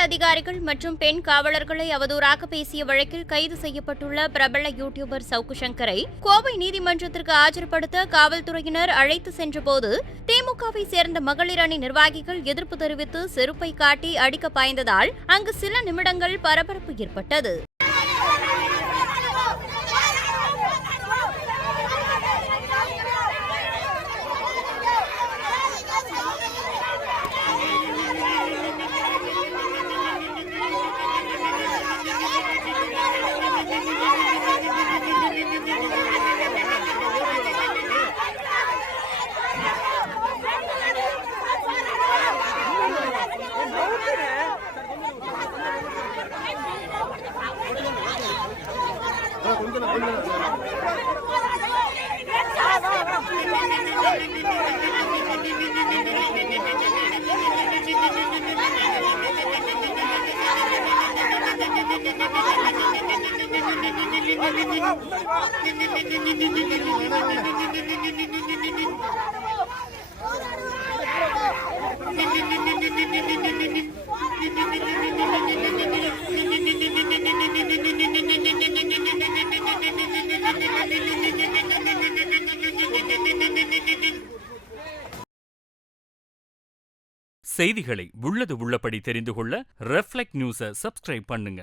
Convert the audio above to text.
காவல் அதிகாரிகள் மற்றும் பெண் காவலர்களை அவதூறாக பேசிய வழக்கில் கைது செய்யப்பட்டுள்ள பிரபல யூடியூபர் சவுக்கு சங்கரை கோவை நீதிமன்றத்திற்கு ஆஜர்படுத்த காவல்துறையினர் அழைத்து சென்றபோது திமுகவை சேர்ந்த மகளிர் அணி நிர்வாகிகள் எதிர்ப்பு தெரிவித்து செருப்பை காட்டி அடிக்க பாய்ந்ததால் அங்கு சில நிமிடங்கள் பரபரப்பு ஏற்பட்டது. செய்திகளை உள்ளது உள்ளபடி தெரிந்து கொள்ள ரெஃப்ளெக்ட் நியூஸை சப்ஸ்கிரைப் பண்ணுங்க.